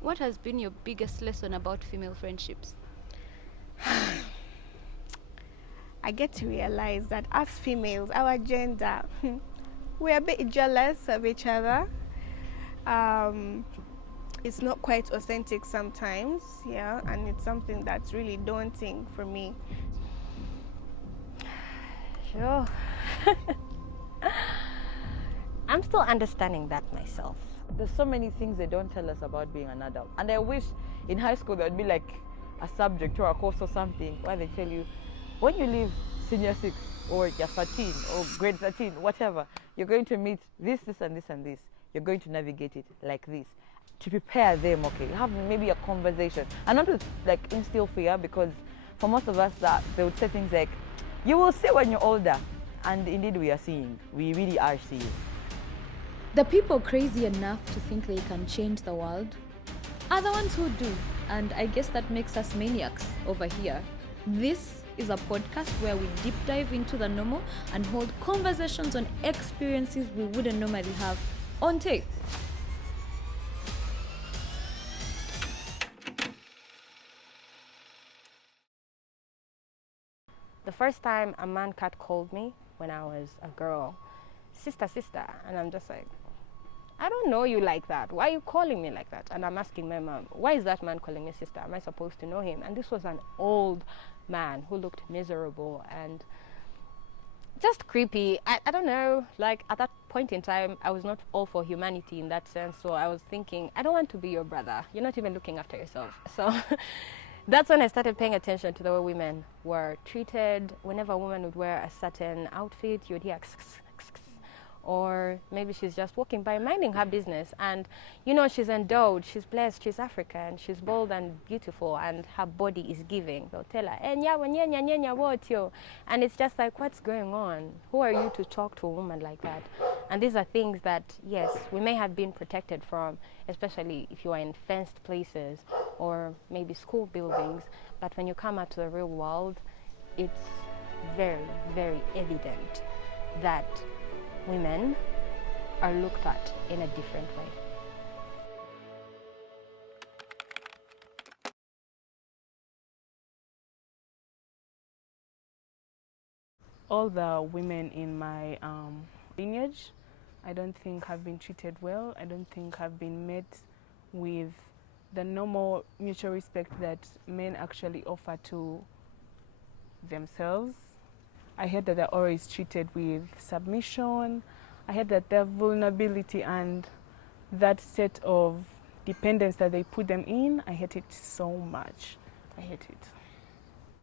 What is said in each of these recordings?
What has been your biggest lesson about female friendships? I get to realize that as females, our gender, we're a bit jealous of each other. Um, it's not quite authentic sometimes, yeah, and it's something that's really daunting for me. Sure. I'm still understanding that myself. There's so many things they don't tell us about being an adult. And I wish in high school there would be like a subject or a course or something where they tell you when you leave senior 6 or you're 13 or grade 13, whatever, you're going to meet this, this, and this, and this. You're going to navigate it like this. To prepare them, okay, have maybe a conversation. And not to like instill fear, because for most of us they would say things like, you will see when you're older. And indeed we are seeing. We really are seeing. The people crazy enough to think they can change the world are the ones who do. And I guess that makes us maniacs over here. This is a podcast where we deep dive into the normal and hold conversations on experiences we wouldn't normally have on tape. The first time a man catcalled me when I was a girl, sister, and I'm just like, I don't know you like that. Why are you calling me like that? And I'm asking my mom, why is that man calling me sister? Am I supposed to know him? And this was an old man who looked miserable and just creepy. I don't know, like at that point in time, I was not all for humanity in that sense. So I was thinking, I don't want to be your brother. You're not even looking after yourself. So that's when I started paying attention to the way women were treated. Whenever a woman would wear a certain outfit, you would hear or maybe she's just walking by minding her business, and you know she's endowed, she's blessed, she's African, she's bold and beautiful, and her body is giving. They'll tell her, and it's just like, what's going on? Who are you to talk to a woman like that? And these are things that, yes, we may have been protected from, especially if you are in fenced places or maybe school buildings, but when you come out to the real world, it's very, very evident that women are looked at in a different way. All the women in my lineage, I don't think have been treated well. I don't think have been met with the normal mutual respect that men actually offer to themselves. I heard that they're always treated with submission. I heard that their vulnerability and that state of dependence that they put them in, I hate it so much. I hate it.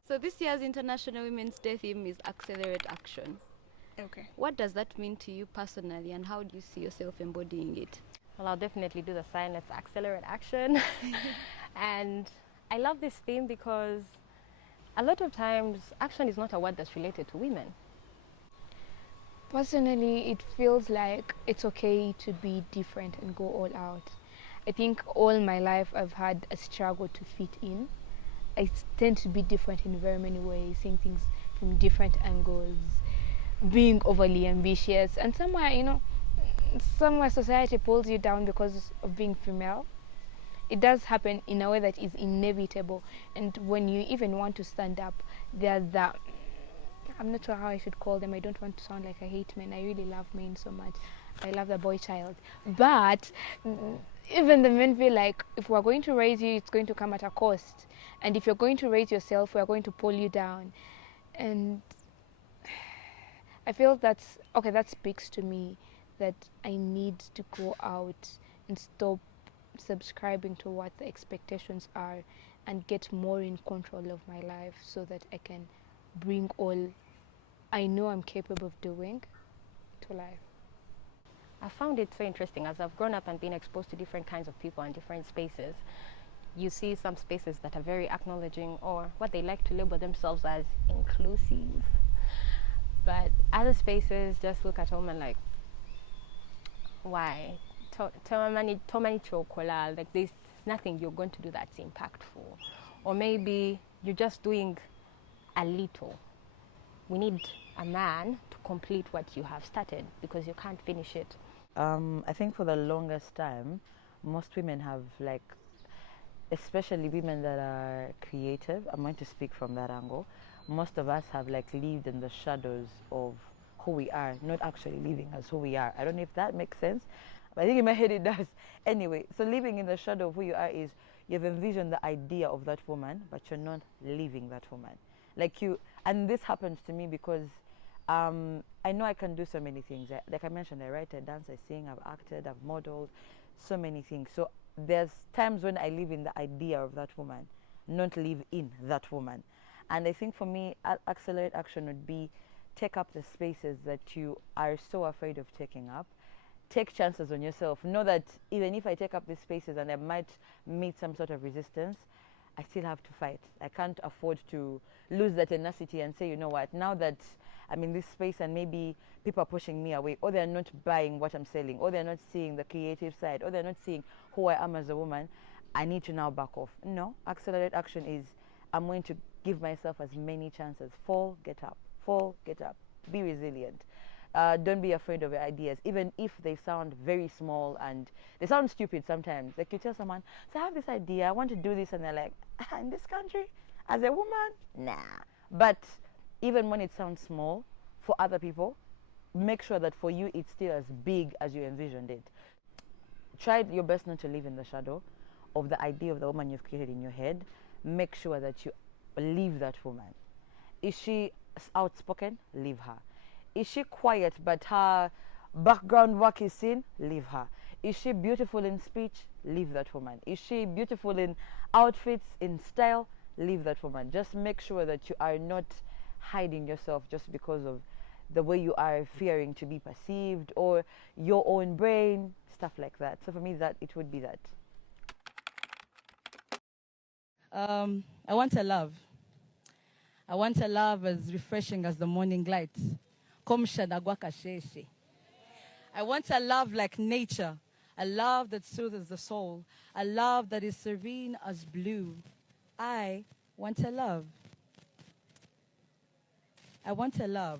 So this year's International Women's Day theme is Accelerate Action. Okay. What does that mean to you personally, and how do you see yourself embodying it? Well, I'll definitely do the sign, let's accelerate action. And I love this theme because a lot of times action is not a word that's related to women. Personally, it feels like it's okay to be different and go all out. I think all my life I've had a struggle to fit in. I tend to be different in very many ways, seeing things from different angles, being overly ambitious, and somewhere society pulls you down because of being female. It does happen in a way that is inevitable, and when you even want to stand up, I'm not sure how I should call them. I don't want to sound like I hate men. I really love men so much. I love the boy child. But even the men feel like if we're going to raise you, it's going to come at a cost. And if you're going to raise yourself, we're going to pull you down. And I feel that speaks to me that I need to go out and stop subscribing to what the expectations are and get more in control of my life so that I can bring all I know I'm capable of doing to life. I found it so interesting as I've grown up and been exposed to different kinds of people and different spaces. You see some spaces that are very acknowledging, or what they like to label themselves as inclusive. But other spaces just look at a woman like, why? Like there's nothing you're going to do that's impactful. Or maybe you're just doing a little. We need a man to complete what you have started because you can't finish it. I think for the longest time, most women have like especially women that are creative, I'm going to speak from that angle. Most of us have like lived in the shadows of who we are, not actually living as who we are. I don't know if that makes sense, but I think in my head it does. Anyway, so living in the shadow of who you are is you've envisioned the idea of that woman, but you're not living that woman. Like you, and this happens to me because I know I can do so many things. Like I mentioned, I write, I dance, I sing, I've acted, I've modeled, so many things. So there's times when I live in the idea of that woman, not live in that woman. And I think for me, accelerate action would be take up the spaces that you are so afraid of taking up. Take chances on yourself. Know that even if I take up these spaces and I might meet some sort of resistance, I still have to fight. I can't afford to lose that tenacity and say, you know what, now that I'm in this space and maybe people are pushing me away, or they're not buying what I'm selling, or they're not seeing the creative side, or they're not seeing who I am as a woman, I need to now back off. No, accelerate action is I'm going to give myself as many chances. Fall, get up. Fall, get up. Be resilient. Don't be afraid of your ideas, even if they sound very small and they sound stupid sometimes. Like you tell someone, so I have this idea, I want to do this, and they're like, in this country, as a woman? Nah. But even when it sounds small for other people, make sure that for you it's still as big as you envisioned it. Try your best not to live in the shadow of the idea of the woman you've created in your head. Make sure that you leave that woman. Is she outspoken? Leave her. Is she quiet but her background work is seen? Leave her. Is she beautiful in speech? Leave that woman. Is she beautiful in outfits, in style? Leave that woman. Just make sure that you are not hiding yourself just because of the way you are fearing to be perceived or your own brain, stuff like that. So for me, that it would be that. I want a love. I want a love as refreshing as the morning light. I want a love like nature, a love that soothes the soul, a love that is serene as blue. I want a love. I want a love.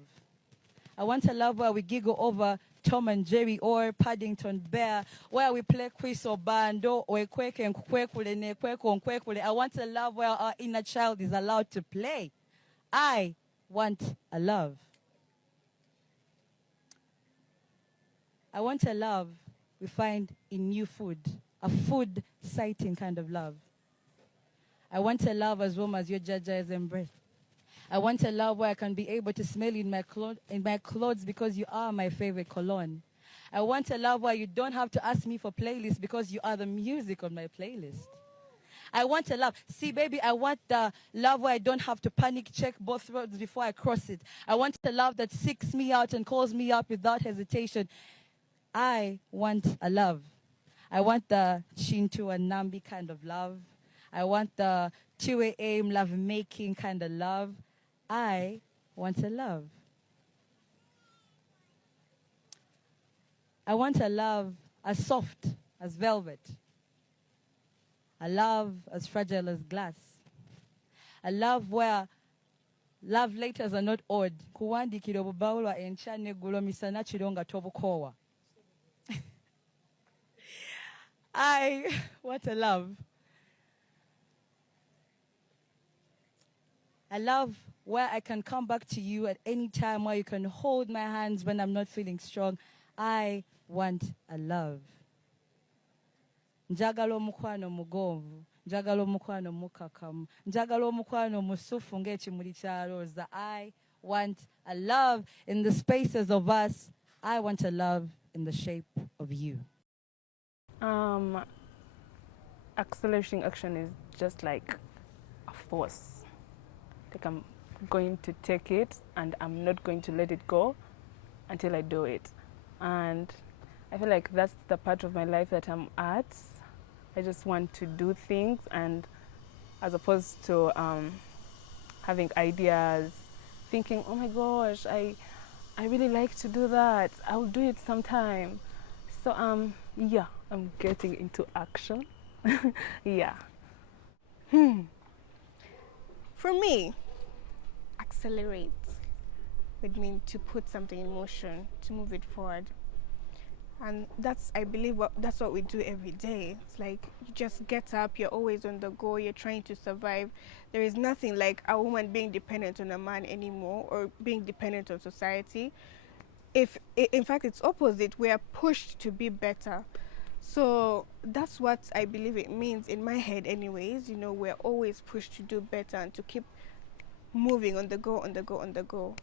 I want a love where we giggle over Tom and Jerry or Paddington Bear, where we play quiz or bando or kweke and kwekule ne kweko and kwekule. I want a love where our inner child is allowed to play. I want a love. I want a love we find in new food, a food sighting kind of love. I want a love as warm as your jaja is embrace. I want a love where I can be able to smell you in my clothes because you are my favorite cologne. I want a love where you don't have to ask me for playlists because you are the music on my playlist. I want a love. See, baby, I want the love where I don't have to panic check both roads before I cross it. I want a love that seeks me out and calls me up without hesitation. I want a love. I want the Chintu and Nambi kind of love. I want the 2 a.m. love-making kind of love. I want a love. I want a love as soft as velvet. A love as fragile as glass. A love where love letters are not odd. Kuwandikira obubawulwa enkya n'eggulo misana kiro nga tobukowa. I want a love. A love where I can come back to you at any time, where you can hold my hands when I'm not feeling strong. I want a love. Njagala omukwano mugonvu, njagala omukwano mukakamu, njagala omukwano musufu ng'ekimuli kya roza. I want a love in the spaces of us. I want a love in the shape of you. Accelerating action is just like a force. Like I'm going to take it and I'm not going to let it go until I do it. And I feel like that's the part of my life that I'm at. I just want to do things, and as opposed to having ideas, thinking, oh my gosh, I really like to do that. I'll do it sometime. So yeah, I'm getting into action. Yeah. For me, accelerate would mean to put something in motion, to move it forward. And I believe that's what we do every day. It's like you just get up, you're always on the go, you're trying to survive. There is nothing like a woman being dependent on a man anymore, or being dependent on society. In fact, it's opposite. We are pushed to be better. So that's what I believe it means in my head anyways. We're always pushed to do better and to keep moving on the go, on the go, on the go.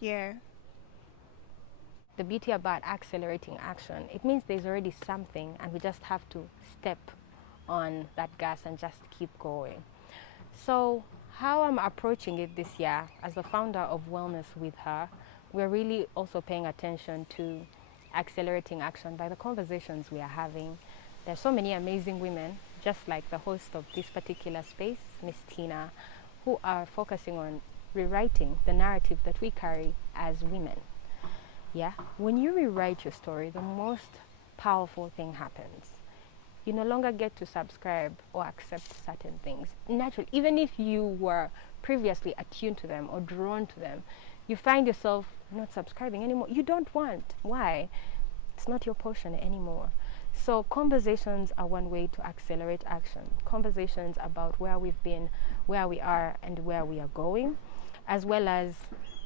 Yeah. The beauty about accelerating action, it means there's already something and we just have to step on that gas and just keep going. So how I'm approaching it this year as the founder of Wellness with Her, we're really also paying attention to accelerating action by the conversations we are having. There's so many amazing women, just like the host of this particular space, Miss Tina, who are focusing on rewriting the narrative that we carry as women. Yeah, when you rewrite your story, the most powerful thing happens. You no longer get to subscribe or accept certain things. Naturally, even if you were previously attuned to them or drawn to them, you find yourself not subscribing anymore. You don't want. Why? It's not your portion anymore. So conversations are one way to accelerate action. Conversations about where we've been, where we are, and where we are going, as well as,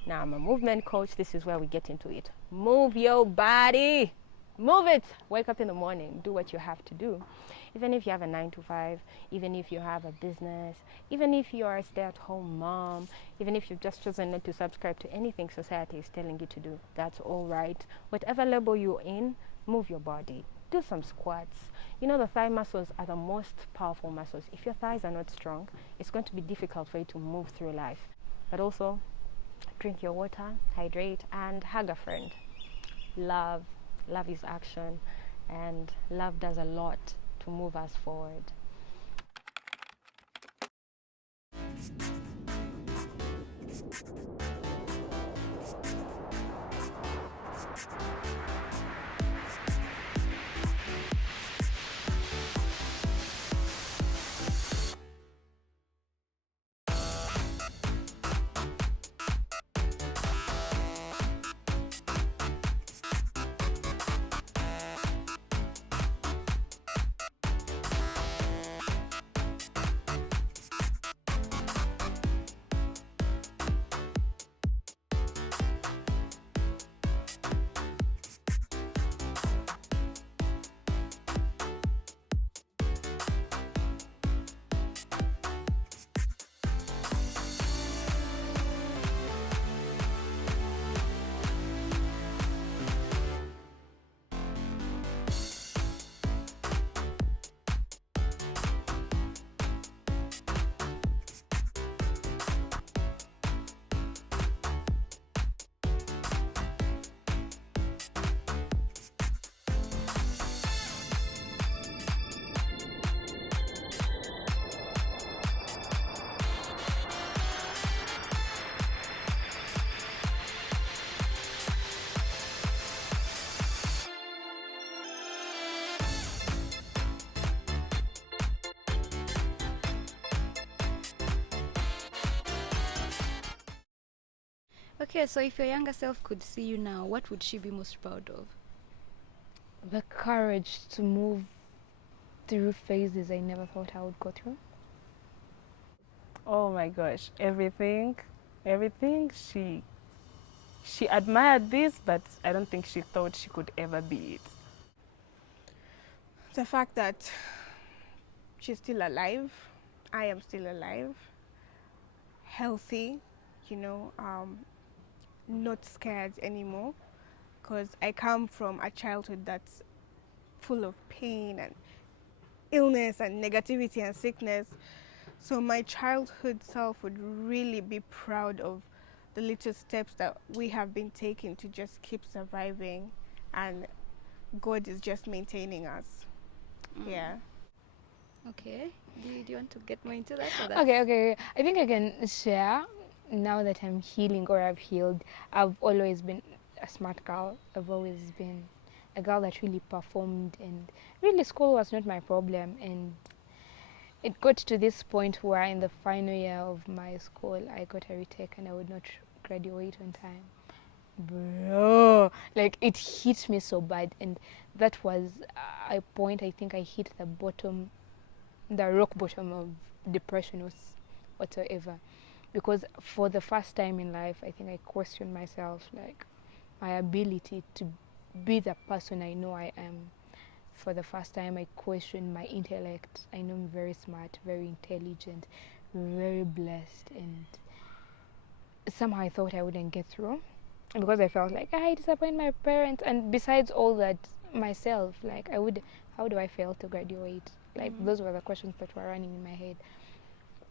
now I'm a movement coach, this is where we get into it. Move your body. Move it. Wake up in the morning, do what you have to do. Even if you have a 9 to 5, even if you have a business, even if you are a stay-at-home mom, even if you've just chosen not to subscribe to anything society is telling you to do, that's all right. Whatever level you're in, move your body. Do some squats. The thigh muscles are the most powerful muscles. If your thighs are not strong, it's going to be difficult for you to move through life. But also, drink your water, hydrate, and hug a friend. Love is action, and love does a lot to move us forward. Okay, so if your younger self could see you now, what would she be most proud of? The courage to move through phases I never thought I would go through. Oh my gosh, everything. She admired this, but I don't think she thought she could ever be it. The fact that she's still alive, I am still alive, healthy, not scared anymore, because I come from a childhood that's full of pain and illness and negativity and sickness. So my childhood self would really be proud of the little steps that we have been taking to just keep surviving, and God is just maintaining us. Yeah. Okay. Do you want to get more into that? Or Okay. I think I can share. Now that I'm healing, or I've healed, I've always been a smart girl. I've always been a girl that really performed, and really school was not my problem. And it got to this point where in the final year of my school, I got a retake and I would not graduate on time. bro, like it hit me so bad, and that was a point I think I hit the bottom, the rock bottom of depression whatsoever, because for the first time in life I think I questioned myself, like my ability to be the person I know I am. For the first time I questioned my intellect. I know I'm very smart, very intelligent, very blessed, and somehow I thought I wouldn't get through because I felt like I disappoint my parents, and besides all that, myself, like how do I fail to graduate? Like those were the questions that were running in my head.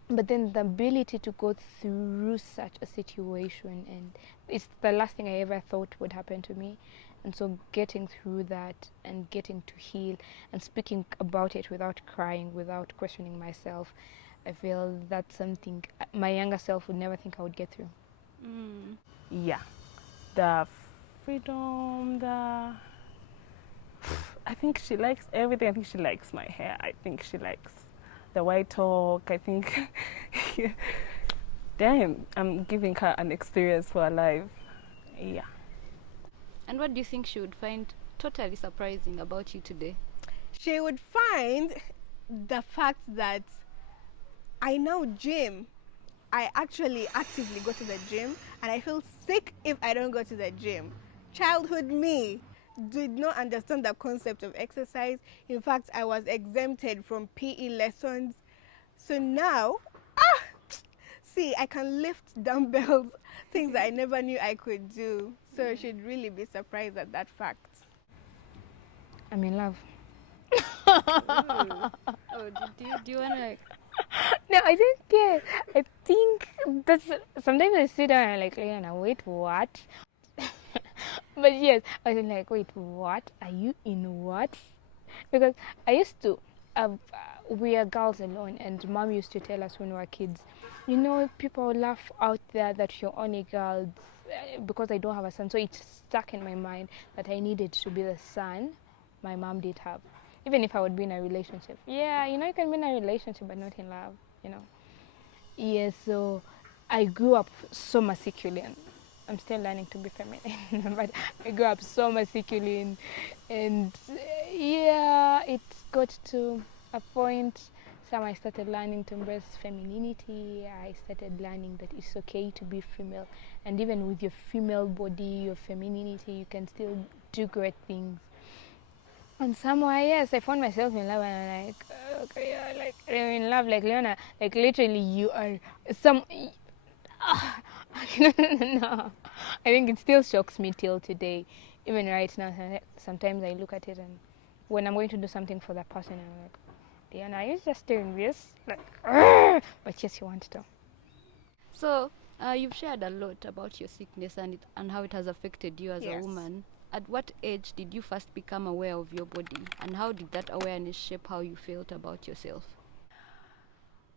But then the ability to go through such a situation, and it's the last thing I ever thought would happen to me, and so getting through that and getting to heal and speaking about it without crying, without questioning myself, I feel that's something my younger self would never think I would get through. Yeah, the freedom, I think she likes everything. I think she likes my hair. I think she likes the white talk. I think, damn, I'm giving her an experience for her life. Yeah. And what do you think she would find totally surprising about you today? She would find the fact that I now gym. I actually actively go to the gym, and I feel sick if I don't go to the gym. Childhood me did not understand the concept of exercise. In fact, I was exempted from PE lessons. So now, see, I can lift dumbbells, things that I never knew I could do. So she'd really be surprised at that fact. I'm in love. Oh, do you wanna like? No, I think, yeah, I think that's, sometimes I sit down and I'm like, Leona, wait, what? But yes, I was like, wait, what? Are you in what? Because I used to, we are girls alone, and mom used to tell us when we were kids, you know, people laugh out there that you're only girls because I don't have a son. So it stuck in my mind that I needed to be the son my mom did have. Even if I would be in a relationship. Yeah, you know, you can be in a relationship but not in love, you know. Yeah, so I grew up so masculine. I'm still learning to be feminine, but I grew up so masculine. And yeah, it got to a point, so I started learning to embrace femininity. I started learning that it's okay to be female. And even with your female body, your femininity, you can still do great things. And somewhere, yes, I found myself in love, and I'm like, okay, yeah, like I'm in love, like Leona, like literally, you are some. No. I think it still shocks me till today, even right now. Sometimes I look at it, and when I'm going to do something for that person, I'm like, Leona, are you just doing this? Like, but yes, you want to. So you've shared a lot about your sickness and how it has affected you as a Yes. woman. At what age did you first become aware of your body, and how did that awareness shape how you felt about yourself?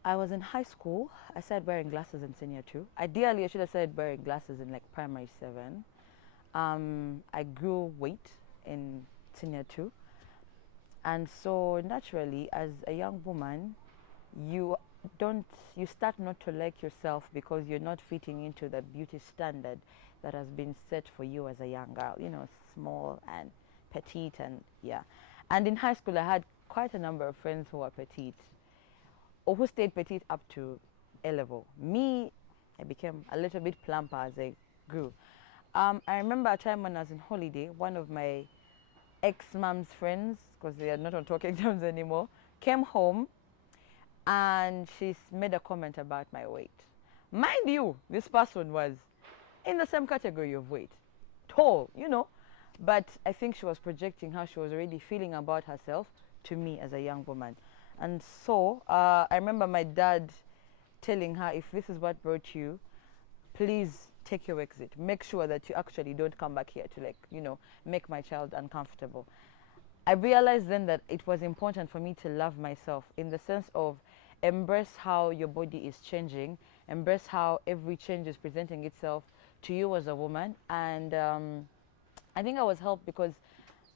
I was in high school. I started wearing glasses in senior 2. Ideally, I should have started wearing glasses in like primary 7. I grew weight in senior 2. And so naturally, as a young woman, you you start not to like yourself because you're not fitting into the beauty standard that has been set for you as a young girl, you know, small and petite, and yeah. And in high school, I had quite a number of friends who were petite, or who stayed petite up to A level. Me, I became a little bit plumper as I grew. I remember a time when I was in holiday, one of my ex-mom's friends, because they are not on talking terms anymore, came home and she made a comment about my weight. Mind you, this person was in the same category of weight, tall, you know, but I think she was projecting how she was already feeling about herself to me as a young woman. And so I remember my dad telling her, if this is what brought you, please take your exit. Make sure that you actually don't come back here to, like, you know, make my child uncomfortable. I realized then that it was important for me to love myself, in the sense of embrace how your body is changing, embrace how every change is presenting itself to you as a woman. And I think I was helped because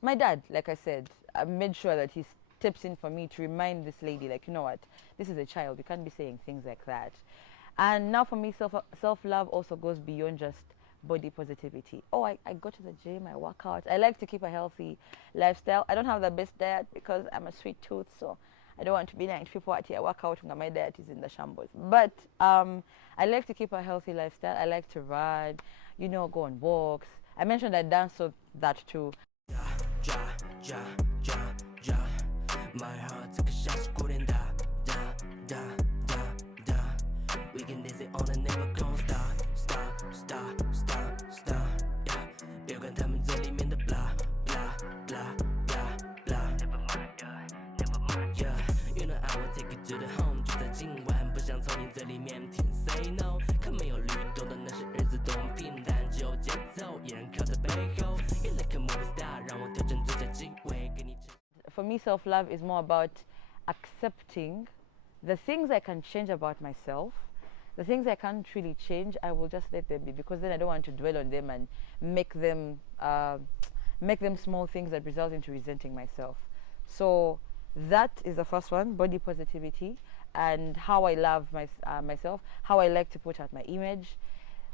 my dad, like I said, made sure that he steps in for me to remind this lady, like, you know what, this is a child, you can't be saying things like that. And now for me, self-love also goes beyond just body positivity. Oh, I go to the gym, I work out. I like to keep a healthy lifestyle. I don't have the best diet because I'm a sweet tooth, so I don't want to be like people at here work out and my diet is in the shambles. But I like to keep a healthy lifestyle. I like to run, go on walks. I mentioned I dance, so that too. My heart took a shot, we can dance it on and never gon' stop. Yeah, 别管他们嘴里面的 blah blah blah blah blah. Never mind. Yeah, you know I will take you to the home. 就在今晚，不想从你嘴里面听 say no。可没有律动的那些日子多么平淡，只有节奏，一人靠在背后。You like a movie star，让我调整最佳机会给你。For me, self-love is more about accepting the things I can change about myself. The things I can't really change, I will just let them be, because then I don't want to dwell on them and make them small things that result into resenting myself. So that is the first one, body positivity, and how I love myself, how I like to put out my image.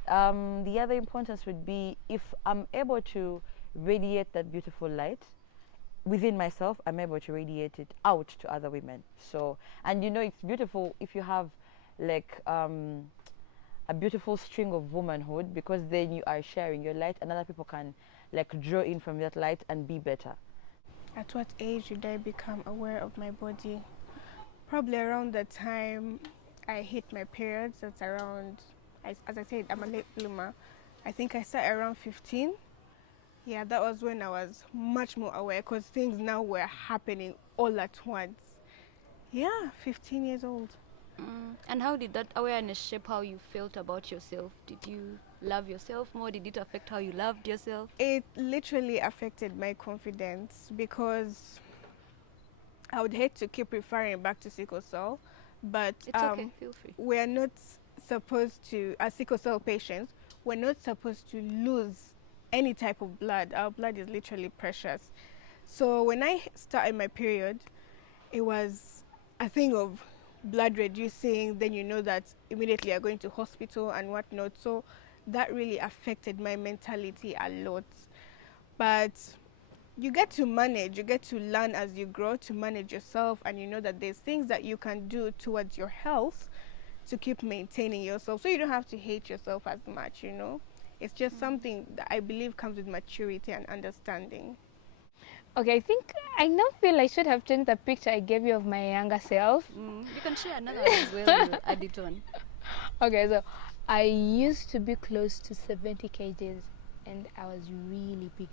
The other importance would be if I'm able to radiate that beautiful light within myself, I'm able to radiate it out to other women. So, and it's beautiful if you have like a beautiful string of womanhood, because then you are sharing your light and other people can like draw in from that light and be better. At what age did I become aware of my body? Probably around the time I hit my periods. That's around, as I said, I'm a late bloomer. I think I started around 15. Yeah, that was when I was much more aware, because things now were happening all at once. Yeah, 15 years old. And how did that awareness shape how you felt about yourself? Did you love yourself more? Did it affect how you loved yourself? It literally affected my confidence, because I would hate to keep referring back to sickle cell, but It's okay, feel free. we're not supposed to, as sickle cell patients, we're not supposed to lose any type of blood. Our blood is literally precious. So when I started my period, it was a thing of blood reducing, then you know that immediately you're going to hospital and whatnot. So that really affected my mentality a lot. But you get to manage, you get to learn as you grow to manage yourself, and you know that there's things that you can do towards your health to keep maintaining yourself, so you don't have to hate yourself as much. It's just something that I believe comes with maturity and understanding. Okay, I think I now feel I should have changed the picture I gave you of my younger self. You can share another one as well. We'll add it on. Okay, so I used to be close to 70 kgs and I was really big.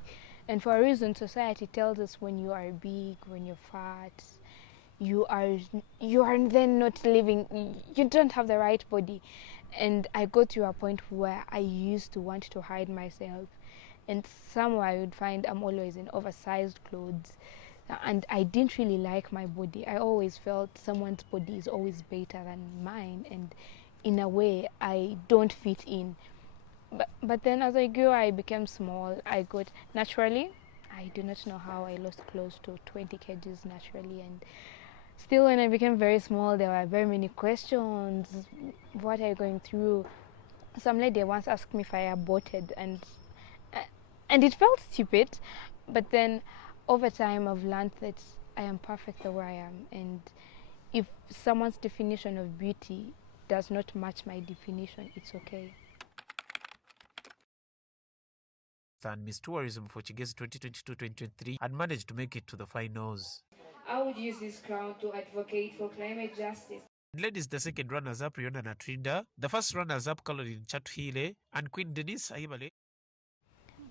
And for a reason, society tells us when you are big, when you're fat, you are then not living, you don't have the right body. And I got to a point where I used to want to hide myself. And somewhere I would find I'm always in oversized clothes. And I didn't really like my body. I always felt someone's body is always better than mine. And in a way, I don't fit in. But then as I grew, I became small. I got naturally, I do not know how I lost close to 20 kgs naturally. And still when I became very small, there were very many questions. What are you going through? Some lady once asked me if I aborted, and it felt stupid. But then over time, I've learned that I am perfect the way I am. And if someone's definition of beauty does not match my definition, it's okay. And Miss Tourism for Chigezi 2022-2023 and managed to make it to the finals. I would use this crown to advocate for climate justice. Ladies, the second runners-up, Riona Natrinda. The first runners-up, Caroline Chatuhile and Queen Denise Ayibale.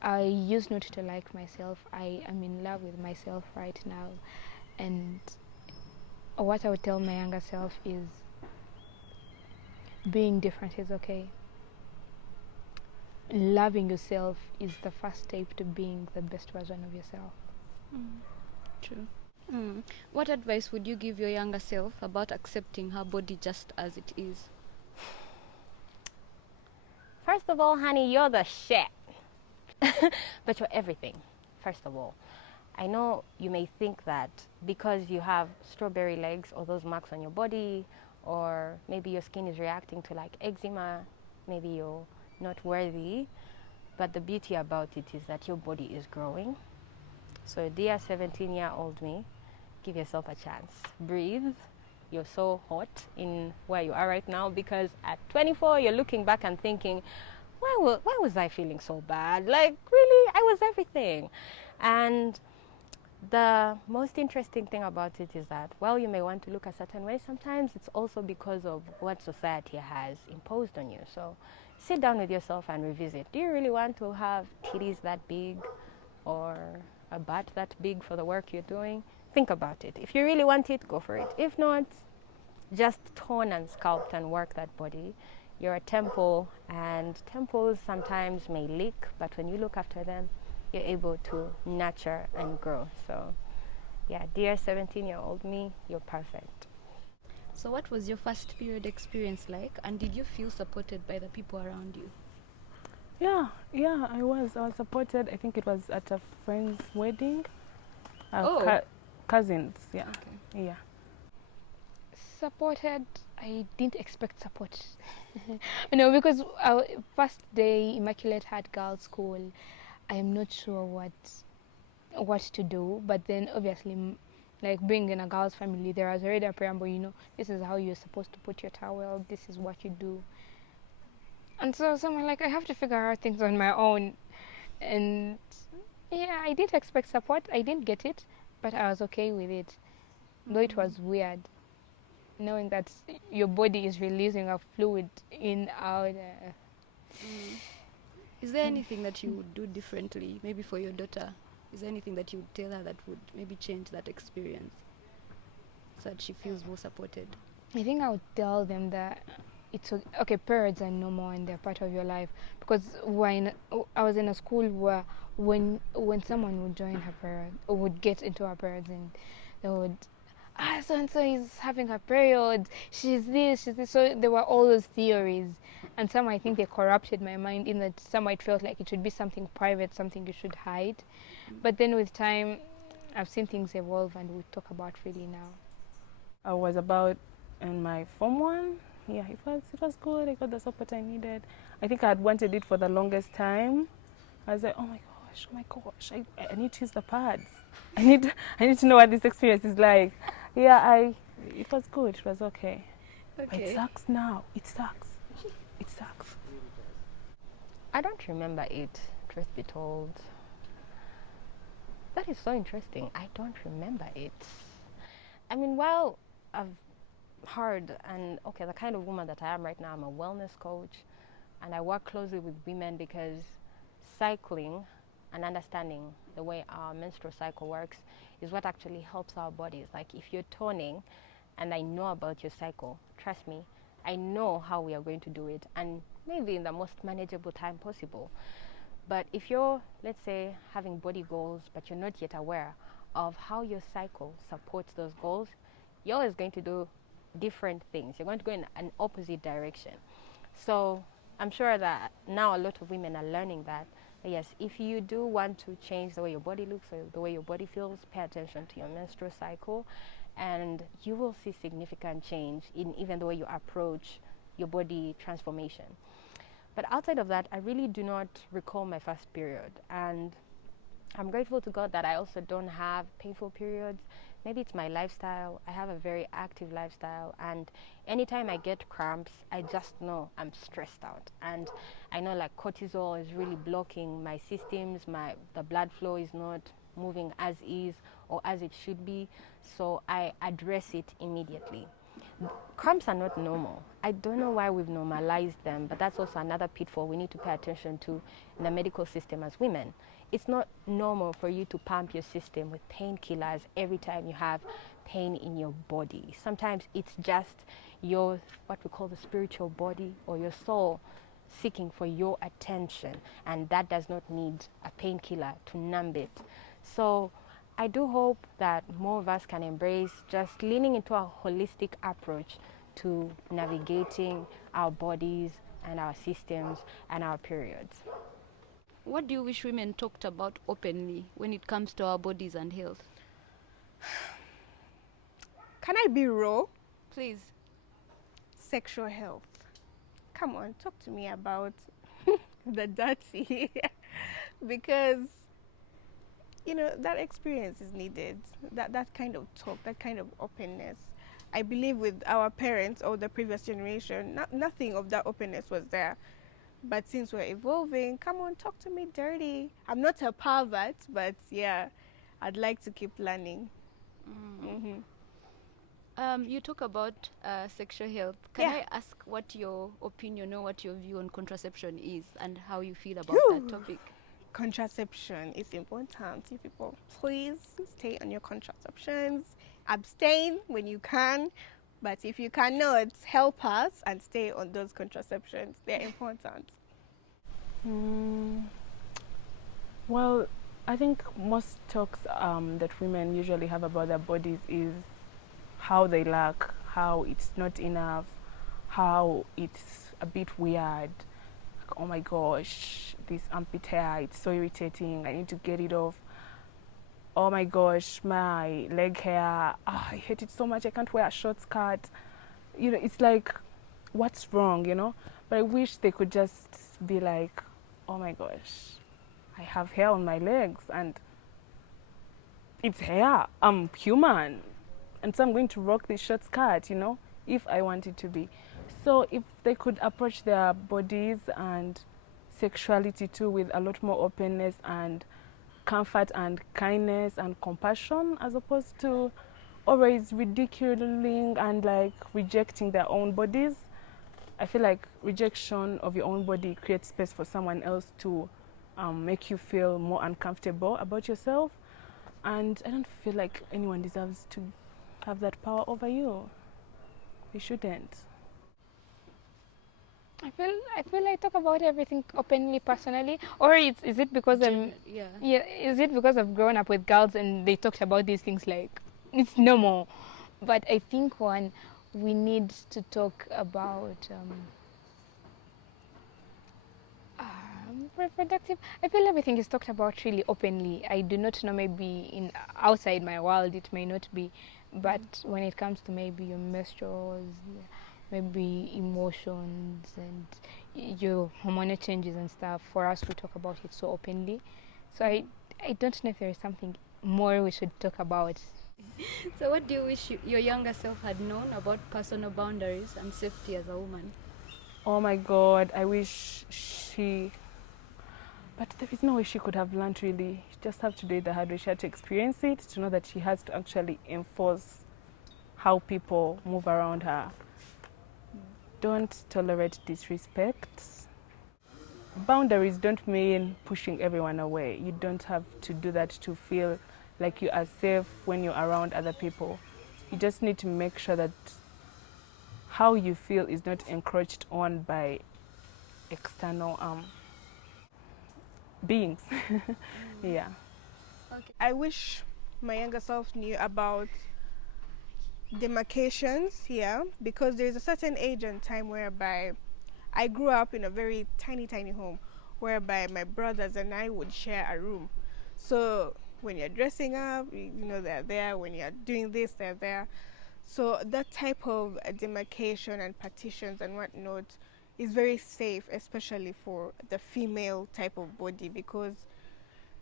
I used not to like myself. I am in love with myself right now. And what I would tell my younger self is being different is okay. Loving yourself is the first step to being the best version of yourself. True. What advice would you give your younger self about accepting her body just as it is? First of all, honey, you're the shit. But you're everything, first of all. I know you may think that because you have strawberry legs or those marks on your body, or maybe your skin is reacting to like eczema, maybe you're not worthy. But the beauty about it is that your body is growing. So dear 17-year-old me, give yourself a chance. Breathe. You're so hot in where you are right now, because at 24 you're looking back and thinking, why was I feeling so bad? Like, really, I was everything. And the most interesting thing about it is that while you may want to look a certain way, sometimes it's also because of what society has imposed on you. So sit down with yourself and revisit. Do you really want to have titties that big or a butt that big for the work you're doing? Think about it. If you really want it, go for it. If not, just tone and sculpt and work that body. You're a temple, and temples sometimes may leak, but when you look after them, you're able to nurture and grow. So yeah, dear 17-year-old me, you're perfect. So what was your first period experience like, and did you feel supported by the people around you? Yeah, I was supported. I think it was at a friend's wedding. Cousins, yeah. Okay. Yeah. Supported, I didn't expect support. Because our first day Immaculate Heart Girls School, I am not sure what to do. But then obviously, like being in a girls' family, there was already a preamble. This is how you're supposed to put your towel. This is what you do. And so I'm like, I have to figure out things on my own. And yeah, I didn't expect support. I didn't get it, but I was okay with it. Though it was weird, knowing that your body is releasing a fluid in, out. Is there anything that you would do differently, maybe for your daughter? Is there anything that you would tell her that would maybe change that experience so that she feels more supported? I think I would tell them that it's okay. Periods are normal and they're part of your life. Because I was in a school where when someone would join her period or would get into her periods, and they would, so and so is having her period. She's this. So there were all those theories, and some, I think, they corrupted my mind in that some might felt like it should be something private, something you should hide. But then with time, I've seen things evolve, and we talk about freely now. I was about in my Form 1. Yeah, it was good. I got the support I needed. I think I had wanted it for the longest time. I was like, oh my gosh, I need to use the pads. I need to know what this experience is like. Yeah, it was good. It was okay. But it sucks now. It sucks. I don't remember it, truth be told. That is so interesting. I don't remember it. I mean, while I've heard, and okay, the kind of woman that I am right now, I'm a wellness coach, and I work closely with women because cycling and understanding the way our menstrual cycle works is what actually helps our bodies. Like if you're toning, and I know about your cycle, trust me, I know how we are going to do it, and maybe in the most manageable time possible. But if you're, let's say, having body goals, but you're not yet aware of how your cycle supports those goals, you're always going to do different things. You're going to go in an opposite direction. So I'm sure that now a lot of women are learning that, yes, if you do want to change the way your body looks or the way your body feels, pay attention to your menstrual cycle, and you will see significant change in even the way you approach your body transformation. But outside of that, I really do not recall my first period. And I'm grateful to God that I also don't have painful periods. Maybe it's my lifestyle. I have a very active lifestyle, and anytime I get cramps, I just know I'm stressed out. And I know like cortisol is really blocking my systems, the blood flow is not moving as is or as it should be, so I address it immediately. Cramps are not normal. I don't know why we've normalized them, but that's also another pitfall we need to pay attention to in the medical system as women. It's not normal for you to pump your system with painkillers every time you have pain in your body. Sometimes it's just your, what we call the spiritual body or your soul seeking for your attention, and that does not need a painkiller to numb it. So I do hope that more of us can embrace just leaning into a holistic approach to navigating our bodies and our systems and our periods. What do you wish women talked about openly when it comes to our bodies and health? Can I be raw? Please. Sexual health. Come on, talk to me about the dirty, because that experience is needed. That kind of talk, that kind of openness. I believe with our parents or the previous generation, nothing of that openness was there. But since we're evolving, come on, talk to me dirty. I'm not a pervert, but yeah, I'd like to keep learning. You talk about sexual health. Can Yeah. I ask what your opinion or what your view on contraception is and how you feel about that topic? Contraception is important. You people, please stay on your contraceptions. Abstain when you can. But if you cannot, help us and stay on those contraceptions. They're important. Well, I think most talks that women usually have about their bodies is how they lack, how it's not enough, how it's a bit weird. Like, oh my gosh, this armpit hair, it's so irritating, I need to get it off. Oh my gosh, my leg hair, I hate it so much, I can't wear a short skirt. It's like, what's wrong, But I wish they could just be like, oh my gosh, I have hair on my legs and it's hair, I'm human. And so I'm going to rock this short skirt, if I want it to be. So if they could approach their bodies and sexuality too with a lot more openness and comfort and kindness and compassion, as opposed to always ridiculing and like rejecting their own bodies. I feel like rejection of your own body creates space for someone else to make you feel more uncomfortable about yourself. And I don't feel like anyone deserves to have that power over you. They shouldn't. I feel I talk about everything openly personally, or is it because is it because I've grown up with girls and they talked about these things like it's normal. But I think we need to talk about reproductive. I feel everything is talked about really openly. I do not know, maybe in outside my world it may not be, but when it comes to maybe your menstruals, maybe emotions and your hormonal changes and stuff, for us to talk about it so openly. So I don't know if there is something more we should talk about. So what do you wish your younger self had known about personal boundaries and safety as a woman? Oh my God, I wish she... But there is no way she could have learned really. She just have to do it the hard way. She had to experience it to know that she has to actually enforce how people move around her. Don't tolerate disrespect. Boundaries don't mean pushing everyone away. You don't have to do that to feel like you are safe when you're around other people. You just need to make sure that how you feel is not encroached on by external beings. Yeah. Okay. I wish my younger self knew about demarcations here, because there's a certain age and time whereby I grew up in a very tiny home whereby my brothers and I would share a room. So when you're dressing up, they're there. When you're doing this, they're there. So that type of demarcation and partitions and whatnot is very safe, especially for the female type of body, because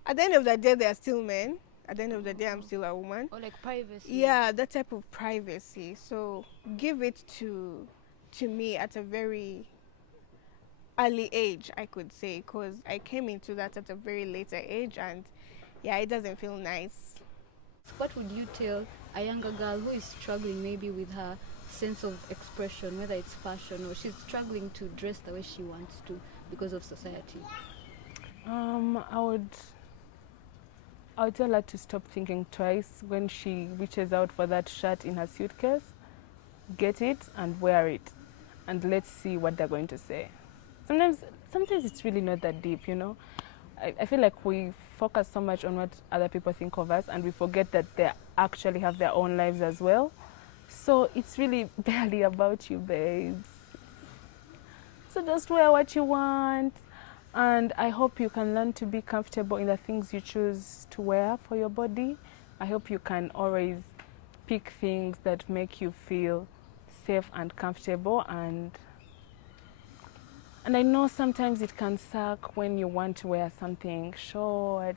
at the end of the day, they are still men. At the end of the day, I'm still a woman. Or like privacy. Yeah, that type of privacy. So give it to me at a very early age, I could say, because I came into that at a very later age, and yeah, it doesn't feel nice. What would you tell a younger girl who is struggling maybe with her sense of expression, whether it's fashion or she's struggling to dress the way she wants to because of society? I would tell her to stop thinking twice when she reaches out for that shirt in her suitcase. Get it and wear it, and let's see what they're going to say. Sometimes it's really not that deep, I feel like we focus so much on what other people think of us, and we forget that they actually have their own lives as well. So it's really barely about you, babes. So just wear what you want, and I hope you can learn to be comfortable in the things you choose to wear for your body. I hope you can always pick things that make you feel safe and comfortable, and And I know sometimes it can suck when you want to wear something short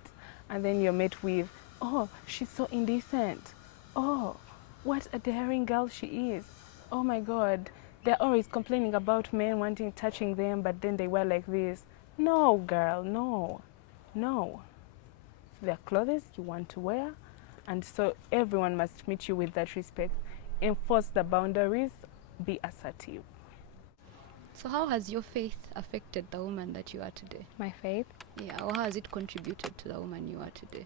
and then you're met with, oh, she's so indecent. Oh, what a daring girl she is. Oh my God. They're always complaining about men wanting touching them, but then they wear like this. No, girl, no. No. They're clothes you want to wear, and so everyone must meet you with that respect. Enforce the boundaries, be assertive. So how has your faith affected the woman that you are today? My faith. Yeah, or how has it contributed to the woman you are today?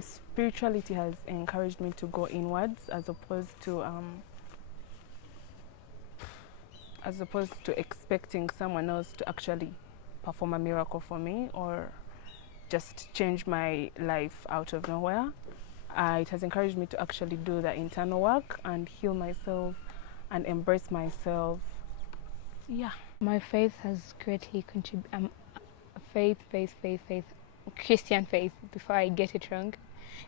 Spirituality has encouraged me to go inwards as opposed to expecting someone else to actually perform a miracle for me or just change my life out of nowhere. It has encouraged me to actually do the internal work and heal myself and embrace myself. Yeah. My faith has greatly contributed. Faith. Christian faith, before I get it wrong.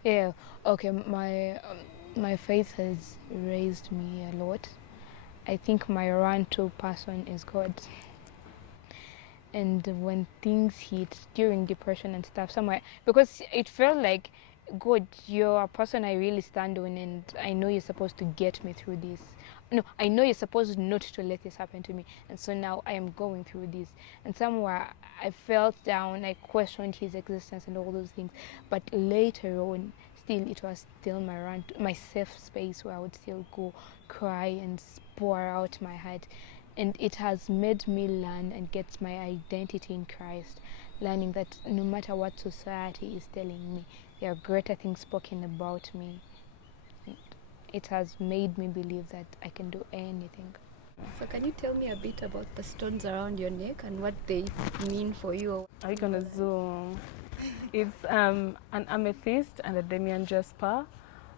Yeah, okay, my faith has raised me a lot. I think my run-to person is God. And when things hit during depression and stuff, somewhere, because it felt like, God, you're a person I really stand on, and I know you're supposed to get me through this. No, I know you're supposed not to let this happen to me. And so now I am going through this. And somewhere I felt down, I questioned his existence and all those things. But later on, still, it was still my safe space where I would still go cry and pour out my heart. And it has made me learn and get my identity in Christ, learning that no matter what society is telling me, there are greater things spoken about me. It has made me believe that I can do anything. So can you tell me a bit about the stones around your neck and what they mean for you? Are you gonna zoom? It's an amethyst and a Damian jasper.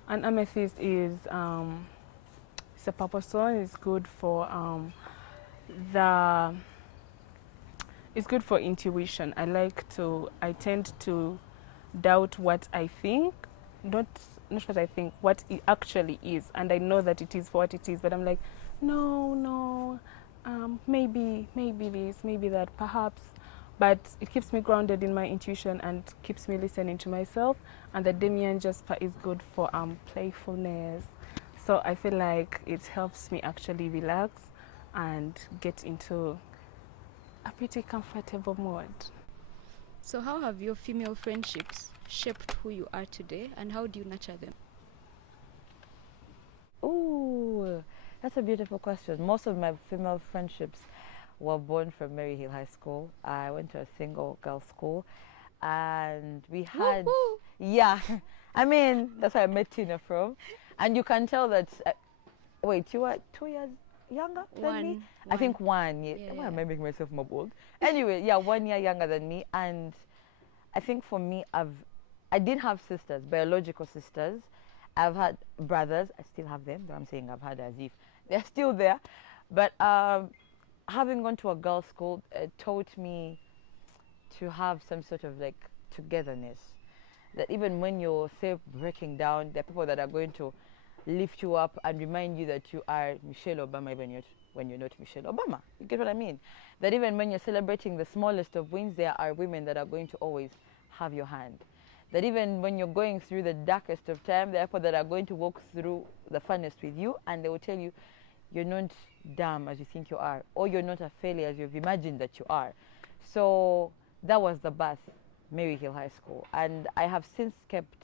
An amethyst is it's a purple stone. It's good for it's good for intuition. I tend to doubt what I think, not what I think, what it actually is, and I know that it is for what it is, but I'm like, no, maybe this, maybe that, perhaps, but it keeps me grounded in my intuition and keeps me listening to myself. And the Damian jasper is good for playfulness, so I feel like it helps me actually relax and get into a pretty comfortable mode. So how have your female friendships shaped who you are today, and how do you nurture them? Ooh, that's a beautiful question. Most of my female friendships were born from Maryhill High School. I went to a single girls' school, and we had, yeah, I mean, that's where I met Tina from. And you can tell that, wait, you were 2 years younger than me? I think 1 year. Why am I making myself more bold? Anyway, yeah, 1 year younger than me. And I think for me, I did have sisters, biological sisters. I've had brothers. I still have them, but I'm saying I've had as if they're still there. But having gone to a girls' school taught me to have some sort of like togetherness. That even when you're, say, breaking down, there are people that are going to lift you up and remind you that you are Michelle Obama even when you're not Michelle Obama. You get what I mean? That even when you're celebrating the smallest of wins, there are women that are going to always have your hand. That even when you're going through the darkest of time, there are people that are going to walk through the funnest with you, and they will tell you you're not dumb as you think you are, or you're not a failure as you've imagined that you are. So that was the birth, Maryhill High School. And I have since kept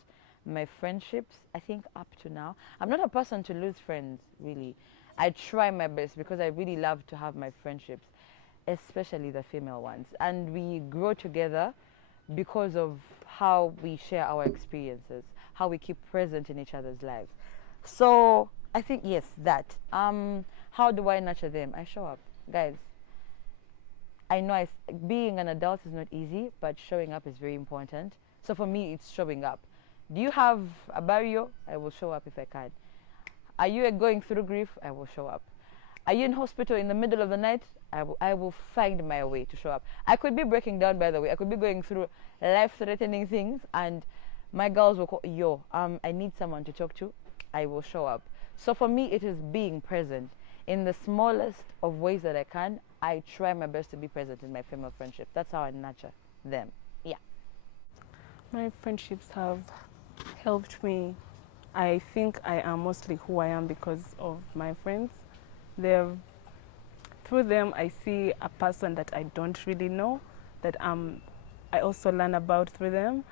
my friendships, I think, up to now. I'm not a person to lose friends, really. I try my best because I really love to have my friendships, especially the female ones. And we grow together because of how we share our experiences, how we keep present in each other's lives. So I think, yes, that. How do I nurture them? I show up. Guys, I know being an adult is not easy, but showing up is very important. So for me, it's showing up. Do you have a barrier? I will show up if I can. Are you going through grief? I will show up. Are you in hospital in the middle of the night? I will find my way to show up. I could be breaking down, by the way. I could be going through life-threatening things, and my girls will call, I need someone to talk to. I will show up. So for me, it is being present in the smallest of ways that I can. I try my best to be present in my female friendship. That's how I nurture them. Yeah. My friendships have helped me. I think I am mostly who I am because of my friends. They've, through them, I see a person that I don't really know, that I also learn about through them.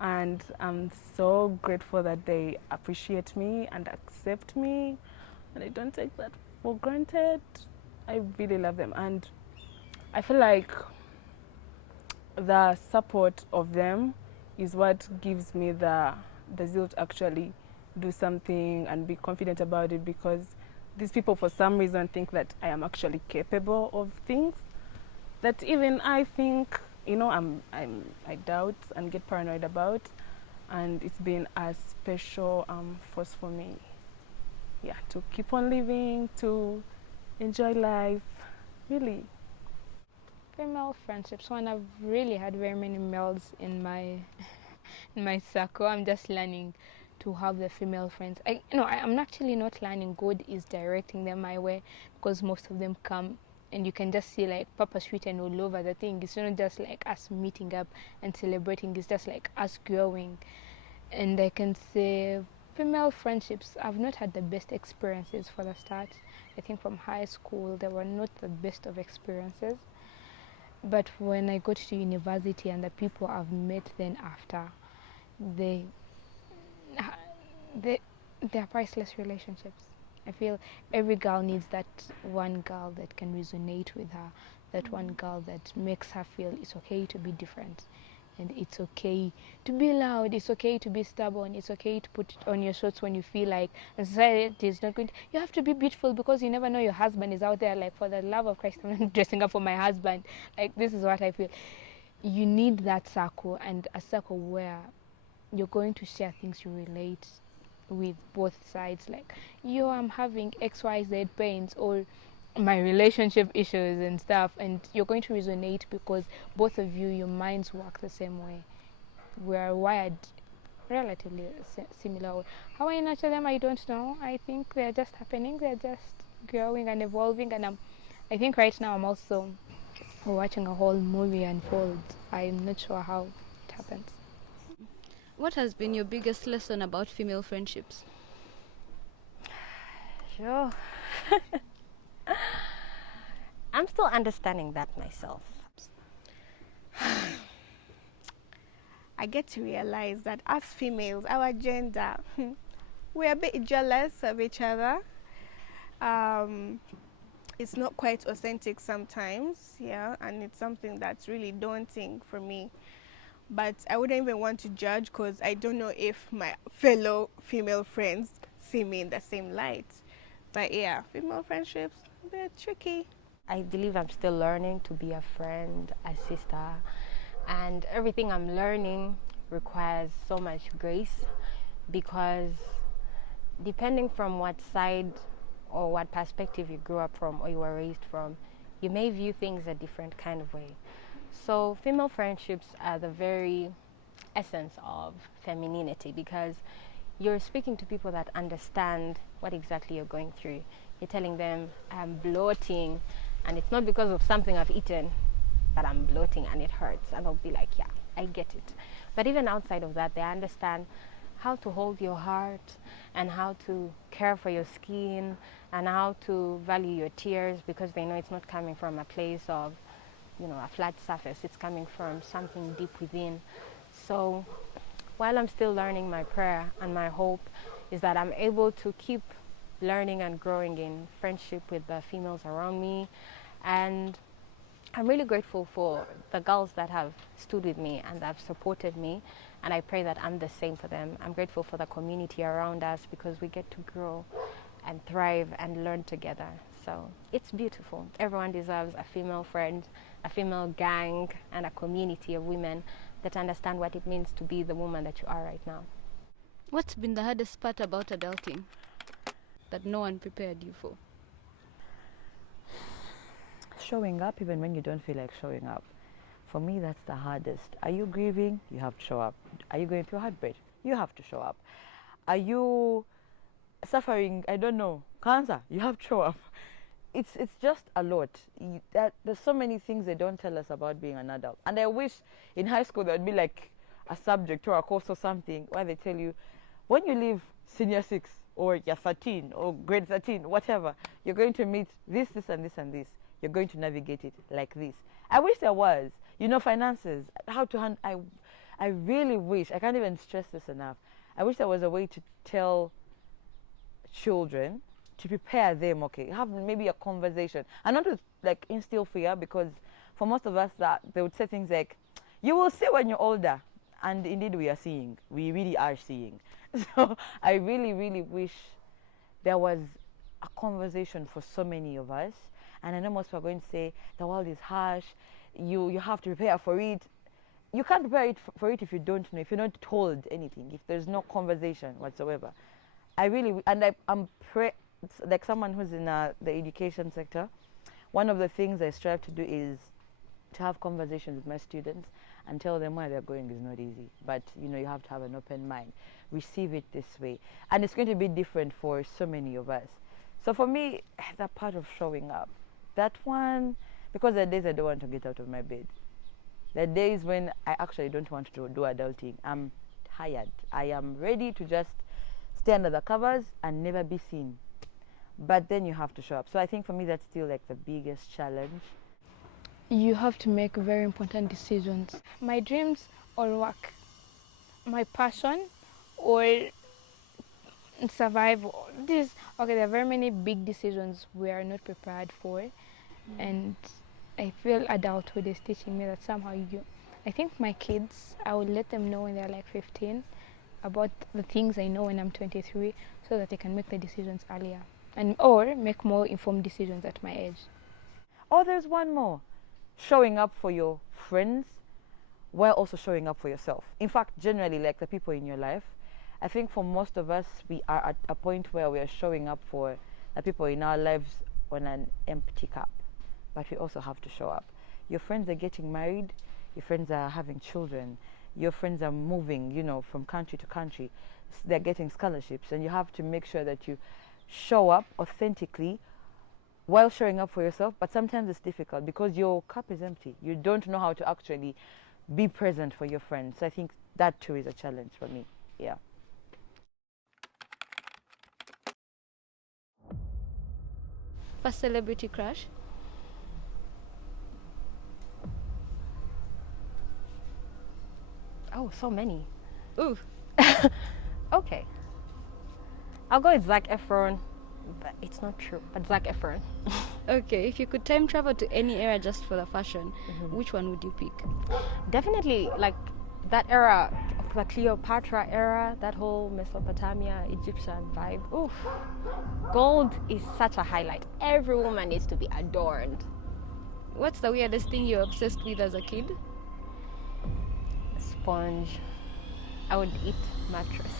And I'm so grateful that they appreciate me and accept me. And I don't take that for granted. I really love them. And I feel like the support of them is what gives me the zeal to actually do something and be confident about it, because these people for some reason think that I am actually capable of things that even I think, I doubt and get paranoid about. And it's been a special force for me, to keep on living, to enjoy life, really. Female friendships. One, I've really had very many males in my in my circle. I'm just learning to have the female friends. I'm actually not learning. God is directing them my way, because most of them come and you can just see like purpose written all over the thing. It's not just like us meeting up and celebrating. It's just like us growing. And I can say female friendships, I've not had the best experiences for the start. I think from high school they were not the best of experiences. But when I got to university and the people I've met then after, they're priceless relationships. I feel every girl needs that one girl that can resonate with her, that one girl that makes her feel it's okay to be different. And it's okay to be loud, it's okay to be stubborn, it's okay to put on your shorts when you feel like, and society is not going to, you have to be beautiful because you never know your husband is out there, like, for the love of Christ, I'm not dressing up for my husband. Like, this is what I feel. You need that circle, and a circle where you're going to share things you relate with both sides, like, I'm having XYZ pains, or my relationship issues and stuff, and you're going to resonate because both of you, your minds work the same way. We're wired relatively similar. How I nurture them, I don't know. I think they're just happening. They're just growing and evolving, and I think right now I'm also watching a whole movie unfold. I'm not sure how it happens. What has been your biggest lesson about female friendships? Sure. I'm still understanding that myself. I get to realize that as females, our gender, we're a bit jealous of each other. It's not quite authentic sometimes, and it's something that's really daunting for me. But I wouldn't even want to judge, because I don't know if my fellow female friends see me in the same light. But female friendships, they're tricky. I believe I'm still learning to be a friend, a sister, and everything I'm learning requires so much grace, because depending from what side or what perspective you grew up from or you were raised from, you may view things a different kind of way. So female friendships are the very essence of femininity, because you're speaking to people that understand what exactly you're going through. You're telling them, I'm bloating, and it's not because of something I've eaten, but I'm bloating and it hurts. And I'll be like, yeah, I get it. But even outside of that, they understand how to hold your heart and how to care for your skin and how to value your tears, because they know it's not coming from a place of, a flat surface. It's coming from something deep within. So while I'm still learning, my prayer and my hope is that I'm able to keep learning and growing in friendship with the females around me. And I'm really grateful for the girls that have stood with me and have supported me, and I pray that I'm the same for them. I'm grateful for the community around us, because we get to grow and thrive and learn together. So it's beautiful. Everyone deserves a female friend, a female gang, and a community of women that understand what it means to be the woman that you are right now. What's been the hardest part about adulting that no one prepared you for? Showing up even when you don't feel like showing up. For me, that's the hardest. Are you grieving? You have to show up. Are you going through heartbreak? You have to show up. Are you suffering, I don't know, cancer? You have to show up. it's just a lot. There's so many things they don't tell us about being an adult. And I wish in high school there'd be like a subject or a course or something where they tell you, when you leave senior 6 or you're 13 or grade 13, whatever, you're going to meet this, this, and this, and this. You're going to navigate it like this. I wish there was, finances, how to handle. I really wish, I can't even stress this enough. I wish there was a way to tell children, to prepare them, okay, have maybe a conversation, and not to like instill fear, because for most of us that they would say things like, you will see when you're older, and indeed we really are seeing. So I really, really wish there was a conversation for so many of us. And I know most people are going to say the world is harsh, you have to prepare for it. You can't prepare for it if you don't know, if you're not told anything, if there's no conversation whatsoever. I'm like someone who's in the education sector. One of the things I strive to do is to have conversations with my students and tell them where they're going is not easy. But you have to have an open mind. Receive it this way. And it's going to be different for so many of us. So for me, that part of showing up, that one, because there are days I don't want to get out of my bed. There are days when I actually don't want to do adulting. I'm tired. I am ready to just stay under the covers and never be seen. But then you have to show up. So I think for me that's still like the biggest challenge. You have to make very important decisions. My dreams or work, my passion or survival. There are very many big decisions we are not prepared for, and I feel adulthood is teaching me that somehow I think my kids, I will let them know when they're like 15 about the things I know when I'm 23, so that they can make the decisions earlier or make more informed decisions at my age. Oh, there's one more. Showing up for your friends while also showing up for yourself. In fact, generally, like the people in your life, I think for most of us, we are at a point where we are showing up for the people in our lives on an empty cup. But we also have to show up. Your friends are getting married, your friends are having children, your friends are moving, from country to country. They're getting scholarships, and you have to make sure that you show up authentically while showing up for yourself. But sometimes it's difficult because your cup is empty. You don't know how to actually be present for your friends. So I think that too is a challenge for me. Yeah. First celebrity crush? Oh, so many. Ooh. Okay. I'll go with Zac Efron, but it's not true, but Zac Efron. Okay, if you could time travel to any era just for the fashion, which one would you pick? Definitely, like that era, the Cleopatra era, that whole Mesopotamia, Egyptian vibe. Oof. Gold is such a highlight. Every woman needs to be adorned. What's the weirdest thing you're obsessed with as a kid? Sponge. I would eat mattresses.